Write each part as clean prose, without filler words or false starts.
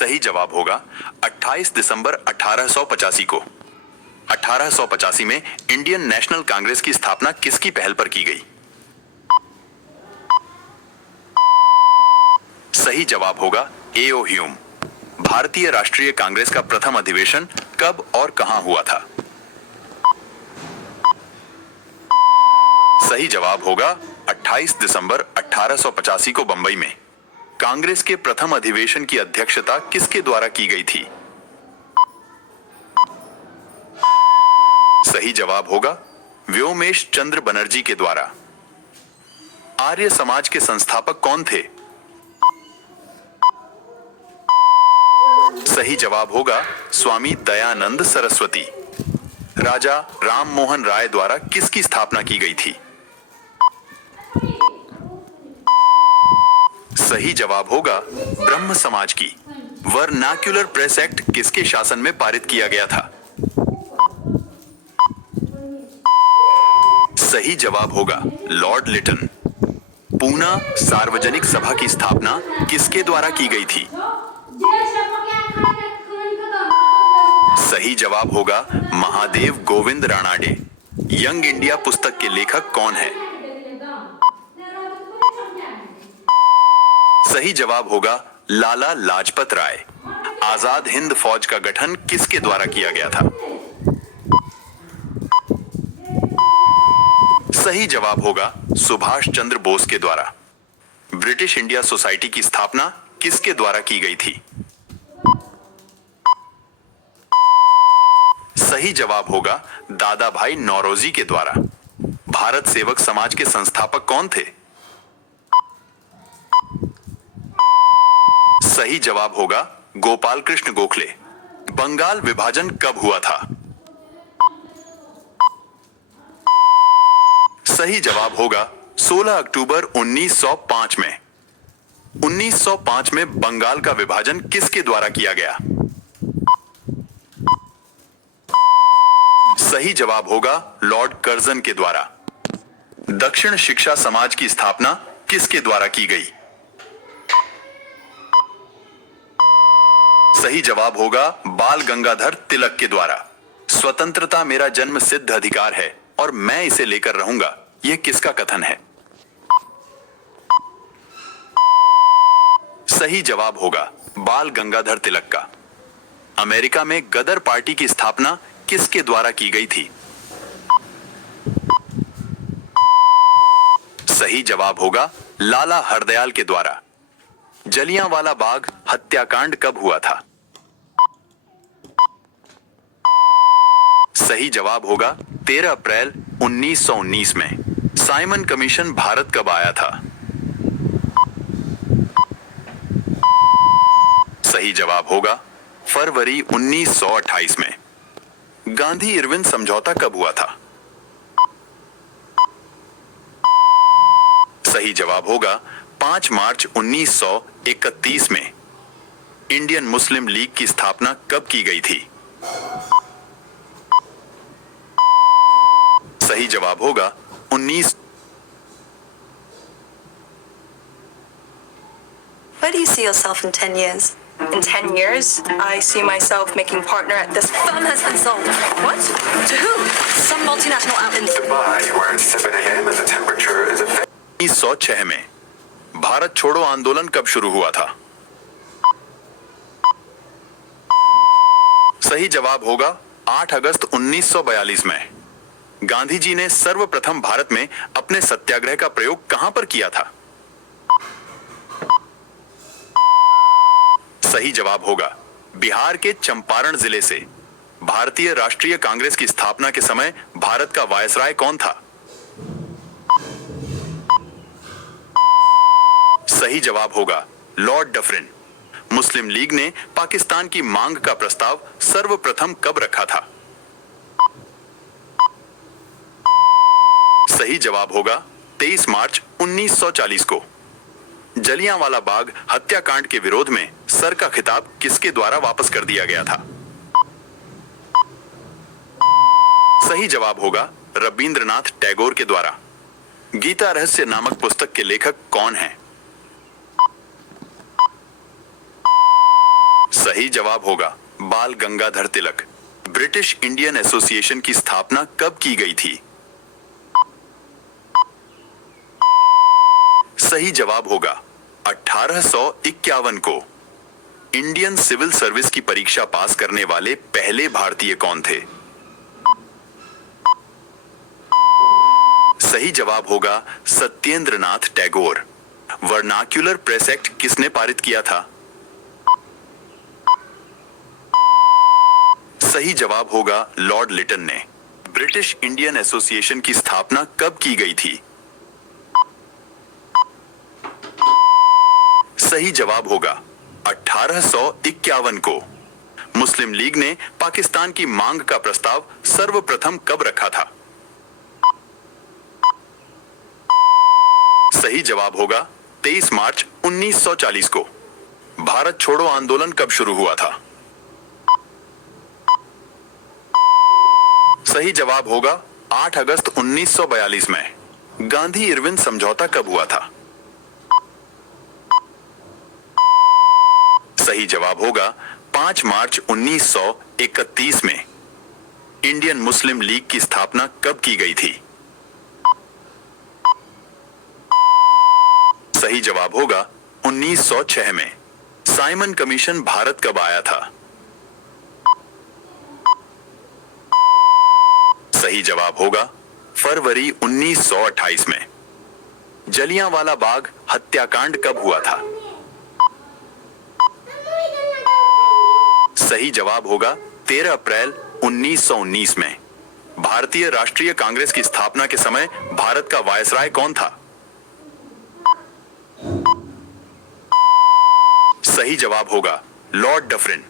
सही जवाब होगा 28 दिसंबर 1885 को। 1885 में इंडियन नेशनल कांग्रेस की स्थापना किसकी पहल पर की गई? सही जवाब होगा एओ ह्यूम। भारतीय राष्ट्रीय कांग्रेस का प्रथम अधिवेशन कब और कहां हुआ था? सही जवाब होगा 28 दिसंबर 1885 को बंबई में। कांग्रेस के प्रथम अधिवेशन की अध्यक्षता किसके द्वारा की गई थी? सही जवाब होगा व्योमेश चंद्र बनर्जी के द्वारा। आर्य समाज के संस्थापक कौन थे? सही जवाब होगा स्वामी दयानंद सरस्वती। राजा राम मोहन राय द्वारा किसकी स्थापना की गई थी? सही जवाब होगा ब्रह्म समाज की। वर्नाक्युलर प्रेस एक्ट किसके शासन में पारित किया गया था? सही जवाब होगा लॉर्ड लिटन। पूना सार्वजनिक सभा की स्थापना किसके द्वारा की गई थी? सही जवाब होगा महादेव गोविंद रानाडे। यंग इंडिया पुस्तक के लेखक कौन है? सही जवाब होगा लाला लाजपत राय। आजाद हिंद फौज का गठन किसके द्वारा किया गया था? सही जवाब होगा सुभाष चंद्र बोस के द्वारा। ब्रिटिश इंडिया सोसाइटी की स्थापना किसके द्वारा की गई थी? सही जवाब होगा दादा भाई नौरोजी के द्वारा। भारत सेवक समाज के संस्थापक कौन थे? सही जवाब होगा गोपाल कृष्ण गोखले। बंगाल विभाजन कब हुआ था? सही जवाब होगा 16 अक्टूबर 1905 में। 1905 में बंगाल का विभाजन किसके द्वारा किया गया? सही जवाब होगा लॉर्ड कर्जन के द्वारा। दक्षिण शिक्षा समाज की स्थापना किसके द्वारा की गई? सही जवाब होगा बाल गंगाधर तिलक के द्वारा। स्वतंत्रता मेरा जन्म सिद्ध अधिकार है और मैं इसे लेकर रहूंगा, यह किसका कथन है? सही जवाब होगा बाल गंगाधर तिलक का। अमेरिका में गदर पार्टी की स्थापना किसके द्वारा की गई थी? सही जवाब होगा लाला हरदयाल के द्वारा। जलियांवाला बाग हत्याकांड कब हुआ था? सही जवाब होगा 13 अप्रैल 1919 में। साइमन कमीशन भारत कब आया था? सही जवाब होगा फरवरी 1928 में। गांधी इरविन समझौता कब हुआ था? सही जवाब होगा 5 मार्च 1931 में। इंडियन मुस्लिम लीग की स्थापना कब की गई थी? सही जवाब होगा 19। Where do you see yourself in 10 years? In 10 years, I see myself making partner at this Firm has been sold. What? To who? Some multinational outlet. Dubai, where it's 7 a.m. and the temperature is 1906 में भारत छोड़ो आंदोलन कब शुरू हुआ था? सही जवाब होगा 8 अगस्त 1942 में। गांधी जी ने सर्वप्रथम भारत में अपने सत्याग्रह का प्रयोग कहां पर किया था? सही जवाब होगा बिहार के चंपारण जिले से। भारतीय राष्ट्रीय कांग्रेस की स्थापना के समय भारत का वायसराय कौन था? सही जवाब होगा लॉर्ड डफरिन। मुस्लिम लीग ने पाकिस्तान की मांग का प्रस्ताव सर्वप्रथम कब रखा था? सही जवाब होगा 23 मार्च 1940 को। जलियांवाला बाग हत्याकांड के विरोध में सर का खिताब किसके द्वारा वापस कर दिया गया था? सही जवाब होगा रबींद्रनाथ टैगोर के द्वारा। गीता रहस्य नामक पुस्तक के लेखक कौन हैं? सही जवाब होगा बाल Gangadhar Tilak. British Indian association की स्थापना कब की गई थी? सही जवाब होगा 1851 को। इंडियन सिविल सर्विस की परीक्षा पास करने वाले पहले भारतीय कौन थे? सही जवाब होगा Satyendranath Tagore. Vernacular press act किसने पारित किया था? सही जवाब होगा लॉर्ड लिटन ने। ब्रिटिश इंडियन एसोसिएशन की स्थापना कब की गई थी? सही जवाब होगा 1851 को। मुस्लिम लीग ने पाकिस्तान की मांग का प्रस्ताव सर्वप्रथम कब रखा था? सही जवाब होगा 23 मार्च 1940 को। भारत छोड़ो आंदोलन कब शुरू हुआ था? सही जवाब होगा 8 अगस्त 1942 में। गांधी इरविन समझौता कब हुआ था? सही जवाब होगा 5 मार्च 1931 में। इंडियन मुस्लिम लीग की स्थापना कब की गई थी? सही जवाब होगा 1906 में। साइमन कमीशन भारत कब आया था? सही जवाब होगा फरवरी 1928 में। जलियांवाला बाग हत्याकांड कब हुआ था? सही जवाब होगा 13 अप्रैल 1919 में। भारतीय राष्ट्रीय कांग्रेस की स्थापना के समय भारत का वायसराय कौन था? सही जवाब होगा लॉर्ड डफरिन।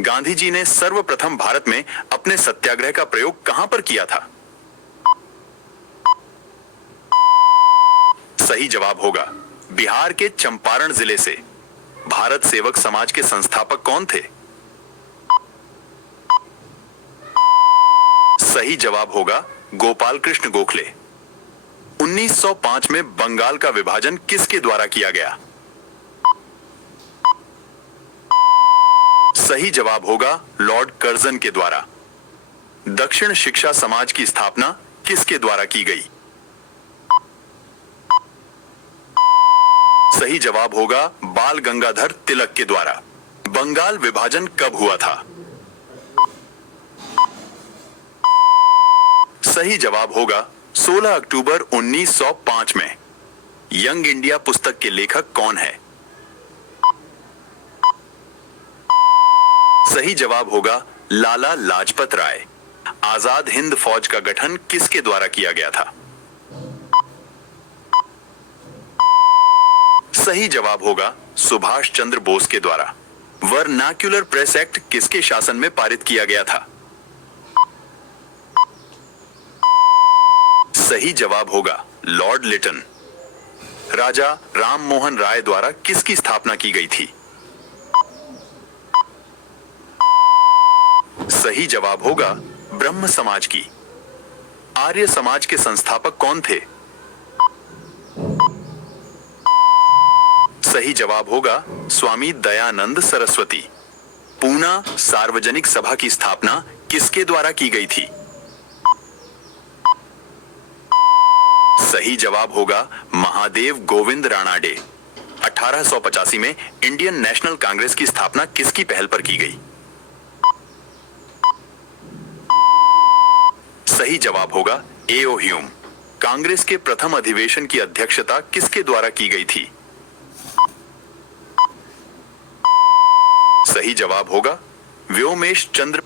गांधी जी ने सर्वप्रथम भारत में अपने सत्याग्रह का प्रयोग कहां पर किया था? सही जवाब होगा बिहार के चंपारण जिले से। भारत सेवक समाज के संस्थापक कौन थे? सही जवाब होगा गोपाल कृष्ण गोखले। 1905 में बंगाल का विभाजन किसके द्वारा किया गया? सही जवाब होगा लॉर्ड कर्जन के द्वारा। दक्षिण शिक्षा समाज की स्थापना किसके द्वारा की गई? सही जवाब होगा बाल गंगाधर तिलक के द्वारा। बंगाल विभाजन कब हुआ था? सही जवाब होगा 16 अक्टूबर 1905 में। यंग इंडिया पुस्तक के लेखक कौन है? सही जवाब होगा लाला लाजपत राय। आजाद हिंद फौज का गठन किसके द्वारा किया गया था? सही जवाब होगा सुभाष चंद्र बोस के द्वारा। वर्नाक्युलर प्रेस एक्ट किसके शासन में पारित किया गया था? सही जवाब होगा लॉर्ड लिटन। राजा राम मोहन राय द्वारा किसकी स्थापना की गई थी? सही जवाब होगा ब्रह्म समाज की। आर्य समाज के संस्थापक कौन थे? सही जवाब होगा स्वामी दयानंद सरस्वती। पूना सार्वजनिक सभा की स्थापना किसके द्वारा की गई थी? सही जवाब होगा महादेव गोविंद रानाडे। 1885 में इंडियन नेशनल कांग्रेस की स्थापना किसकी पहल पर की गई? सही जवाब होगा एओ ह्यूम। कांग्रेस के प्रथम अधिवेशन की अध्यक्षता किसके द्वारा की गई थी? सही जवाब होगा व्योमेश चंद्र